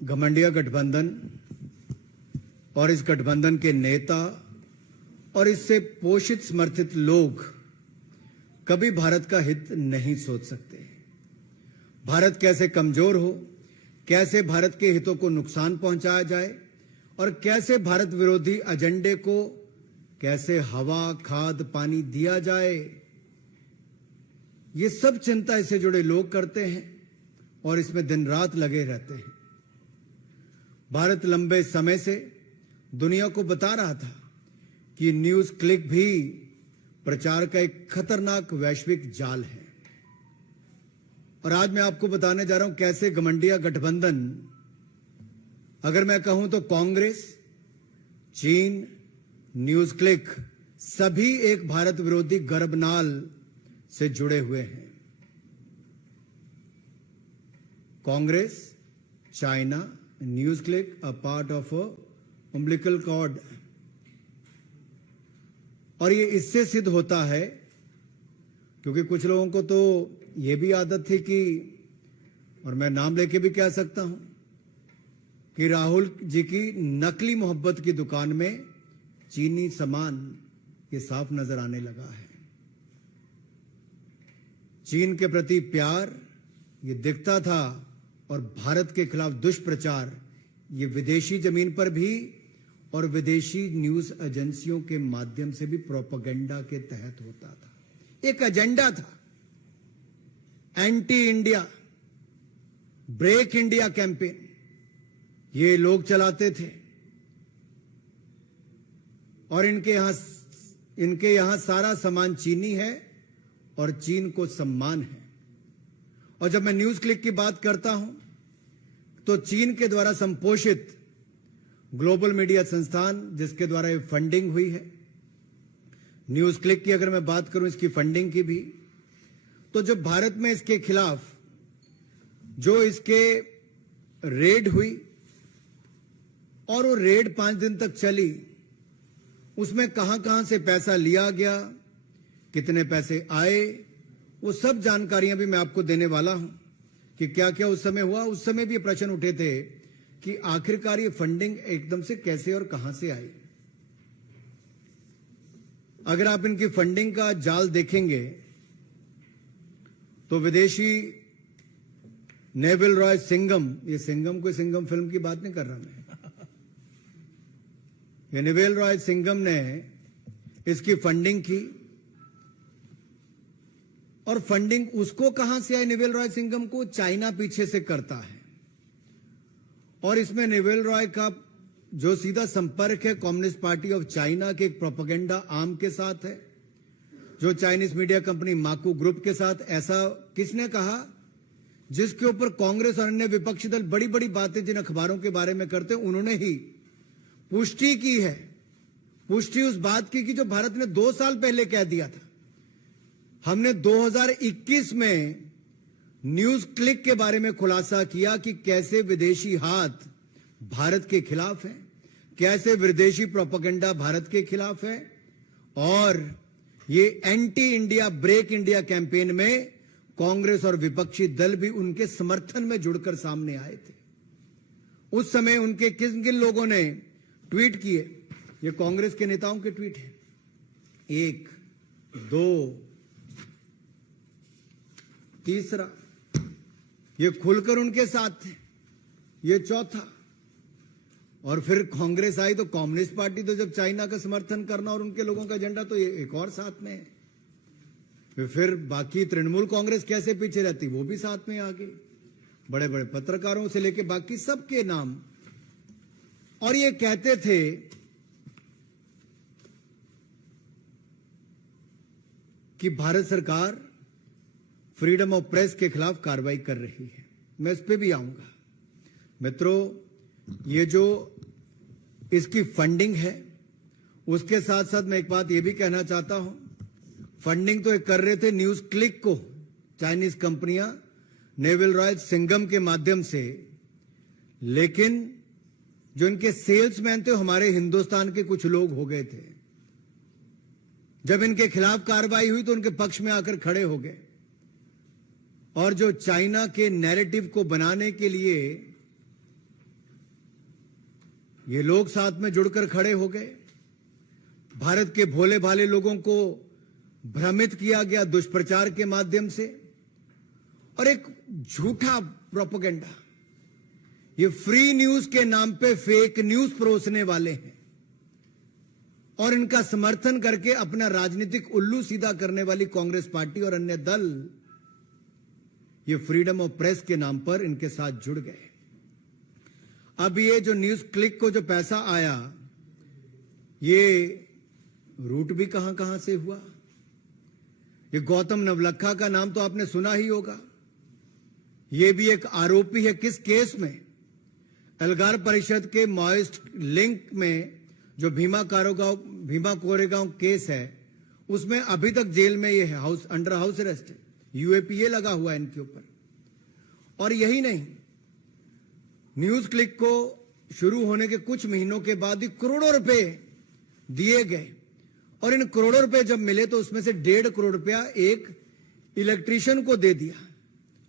घमंडिया गठबंधन और इस गठबंधन के नेता और इससे पोषित समर्थित लोग कभी भारत का हित नहीं सोच सकते। भारत कैसे कमजोर हो, कैसे भारत के हितों को नुकसान पहुंचाया जाए और कैसे भारत विरोधी एजेंडे को कैसे हवा, खाद, पानी दिया जाए, ये सब चिंता इससे जुड़े लोग करते हैं और इसमें दिन रात लगे रहते हैं। भारत लंबे समय से दुनिया को बता रहा था कि न्यूज क्लिक भी प्रचार का एक खतरनाक वैश्विक जाल है। और आज मैं आपको बताने जा रहा हूं कैसे घमंडिया गठबंधन, अगर मैं कहूं तो कांग्रेस, चीन, न्यूज क्लिक सभी एक भारत विरोधी गर्भनाल से जुड़े हुए हैं। Congress, China, NewsClick a part of umbilical cord. और ये इससे सिद्ध होता है क्योंकि कुछ लोगों को तो ये भी आदत थी कि, और मैं नाम लेके भी कह सकता हूं, कि राहुल जी की नकली मोहब्बत की दुकान में चीनी सामान ये साफ नजर आने लगा है। चीन के प्रति प्यार ये दिखता था और भारत के खिलाफ दुष्प्रचार ये विदेशी जमीन पर भी और विदेशी न्यूज एजेंसियों के माध्यम से भी प्रोपेगेंडा के तहत होता था। एक एजेंडा था, anti India, break India campaign ये लोग चलाते थे। और इनके यहां सारा सामान चीनी है और चीन को सम्मान है। और जब मैं न्यूज क्लिक की बात करता हूं तो चीन के द्वारा संपोषित ग्लोबल मीडिया संस्थान जिसके द्वारा ये फंडिंग हुई है, न्यूज क्लिक की अगर मैं बात करूं इसकी फंडिंग की भी, तो जब भारत में इसके खिलाफ जो इसके रेड हुई और वो रेड 5 दिन तक चली, उसमें कहां से पैसा लिया गया, कितने पैसे आए, वो सब जानकारियां भी मैं आपको देने वाला हूं कि क्या क्या उस समय हुआ। उस समय भी प्रश्न उठे थे कि आखिरकार ये फंडिंग एकदम से कैसे और कहां से आई। अगर आप इनकी फंडिंग का जाल देखेंगे तो विदेशी नेविल रॉय सिंघम, ये सिंघम कोई सिंघम फिल्म की बात नहीं कर रहा मैं, ये नेविल रॉय सिंघम ने इसकी फंडिंग की। और फंडिंग उसको कहां से आई नेविल रॉय सिंघम को? चाइना पीछे से करता है। और इसमें नेविल रॉय का जो सीधा संपर्क है कम्युनिस्ट पार्टी ऑफ चाइना के एक प्रोपेगेंडा आर्म के साथ है, जो चाइनीज मीडिया कंपनी माकू ग्रुप के साथ। ऐसा किसने कहा? जिसके ऊपर कांग्रेस और अन्य विपक्षी दल बड़ी बड़ी बातें जिन अखबारों के बारे में करते हैं, उन्होंने ही पुष्टि की है। पुष्टि उस बात की जो भारत ने 2 साल पहले कह दिया था। हमने 2021 में न्यूज क्लिक के बारे में खुलासा किया कि कैसे विदेशी हाथ भारत के खिलाफ है, कैसे विदेशी प्रोपेगेंडा भारत के खिलाफ है। और ये anti India, break India campaign में कांग्रेस और विपक्षी दल भी उनके समर्थन में जुड़कर सामने आए थे। उस समय उनके किन किन लोगों ने ट्वीट किए, ये कांग्रेस के नेताओं के ट्वीट है। 1, 2, तीसरा, ये खुलकर उनके साथ थे। ये चौथा, और फिर कांग्रेस आई तो कम्युनिस्ट पार्टी तो जब चाइना का समर्थन करना और उनके लोगों का एजेंडा, तो ये एक और साथ में है। फिर बाकी तृणमूल कांग्रेस कैसे पीछे रहती, वो भी साथ में आ गई, बड़े बड़े पत्रकारों से लेके बाकी सबके नाम। और ये कहते थे कि भारत सरकार फ्रीडम ऑफ प्रेस के खिलाफ कार्रवाई कर रही है। मैं इस पे भी आऊंगा। मित्रों, ये जो इसकी फंडिंग है, उसके साथ साथ मैं एक बात ये भी कहना चाहता हूं, फंडिंग तो ये कर रहे थे न्यूज क्लिक को चाइनीज कंपनियां नेविल रॉय सिंघम के माध्यम से, लेकिन जो इनके सेल्समैन थे हमारे हिंदुस्तान के कुछ लोग हो गए थे। जब इनके खिलाफ कार्रवाई हुई तो उनके पक्ष में आकर खड़े हो गए। और जो चाइना के नैरेटिव को बनाने के लिए ये लोग साथ में जुड़कर खड़े हो गए। भारत के भोले भाले लोगों को भ्रमित किया गया दुष्प्रचार के माध्यम से, और एक झूठा प्रोपेगेंडा, ये फ्री न्यूज के नाम पे फेक न्यूज परोसने वाले हैं और इनका समर्थन करके अपना राजनीतिक उल्लू सीधा करने वाली कांग्रेस पार्टी और अन्य दल ये फ्रीडम ऑफ प्रेस के नाम पर इनके साथ जुड़ गए। अब ये जो न्यूज क्लिक को जो पैसा आया, ये रूट भी कहां कहां से हुआ। ये गौतम नवलखा का नाम तो आपने सुना ही होगा। ये भी एक आरोपी है। किस केस में? एल्गार परिषद के माओइस्ट लिंक में जो भीमा कोरेगांव केस है, उसमें अभी तक जेल में ये है, अंडर हाउस अरेस्ट है। यूएपीए लगा हुआ है इनके ऊपर। और यही नहीं, न्यूज क्लिक को शुरू होने के कुछ महीनों के बाद ही करोड़ों रुपए दिए गए, और इन करोड़ों रुपए जब मिले तो उसमें से 1.5 करोड़ रुपया एक इलेक्ट्रीशियन को दे दिया।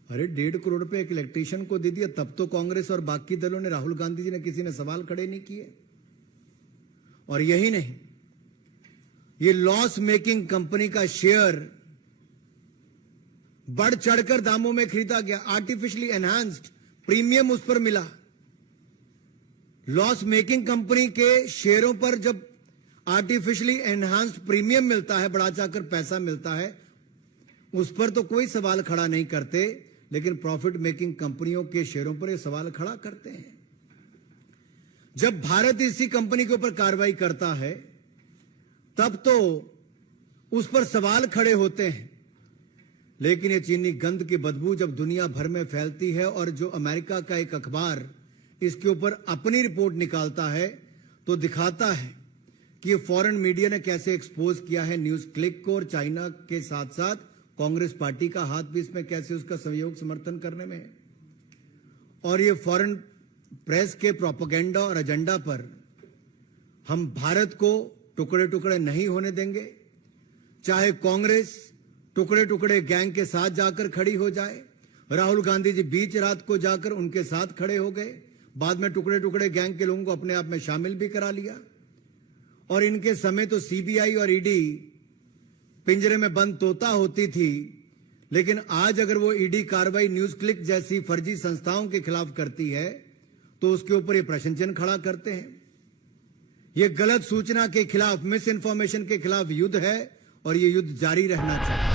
अरे 1.5 करोड़ रुपए एक इलेक्ट्रीशियन को दे दिया, तब तो कांग्रेस और बाकी दलों ने, राहुल गांधी जी ने, किसी ने सवाल खड़े नहीं किए। और यही नहीं, ये लॉस मेकिंग कंपनी का शेयर बढ़ चढ़कर दामों में खरीदा गया। आर्टिफिशियली एनहांस्ड प्रीमियम उस पर मिला। लॉस मेकिंग कंपनी के शेयरों पर जब आर्टिफिशियली एनहांस्ड प्रीमियम मिलता है, बढ़ा चढ़कर पैसा मिलता है, उस पर तो कोई सवाल खड़ा नहीं करते, लेकिन प्रॉफिट मेकिंग कंपनियों के शेयरों पर यह सवाल खड़ा करते हैं। जब भारत इसी कंपनी के ऊपर कार्रवाई करता है, तब तो उस पर सवाल खड़े होते हैं। लेकिन ये चीनी गंध की बदबू जब दुनिया भर में फैलती है और जो अमेरिका का एक अखबार इसके ऊपर अपनी रिपोर्ट निकालता है, तो दिखाता है कि ये फॉरेन मीडिया ने कैसे एक्सपोज किया है न्यूज क्लिक को, और चाइना के साथ साथ कांग्रेस पार्टी का हाथ भी इसमें कैसे उसका सहयोग समर्थन करने में है। और ये फॉरेन प्रेस के प्रोपेगेंडा और एजेंडा पर हम भारत को टुकड़े टुकड़े नहीं होने देंगे। चाहे कांग्रेस टुकड़े टुकड़े गैंग के साथ जाकर खड़ी हो जाए। राहुल गांधी जी बीच रात को जाकर उनके साथ खड़े हो गए, बाद में टुकड़े टुकड़े गैंग के लोगों को अपने आप में शामिल भी करा लिया। और इनके समय तो सीबीआई और ईडी पिंजरे में बंद तोता होती थी, लेकिन आज अगर वो ईडी कार्रवाई न्यूज क्लिक जैसी फर्जी संस्थाओं के खिलाफ करती है, तो उसके ऊपर ये प्रश्न चिन्ह खड़ा करते हैं। ये गलत सूचना के खिलाफ, मिस इन्फॉर्मेशन के खिलाफ युद्ध है, और ये युद्ध जारी रहना चाहिए।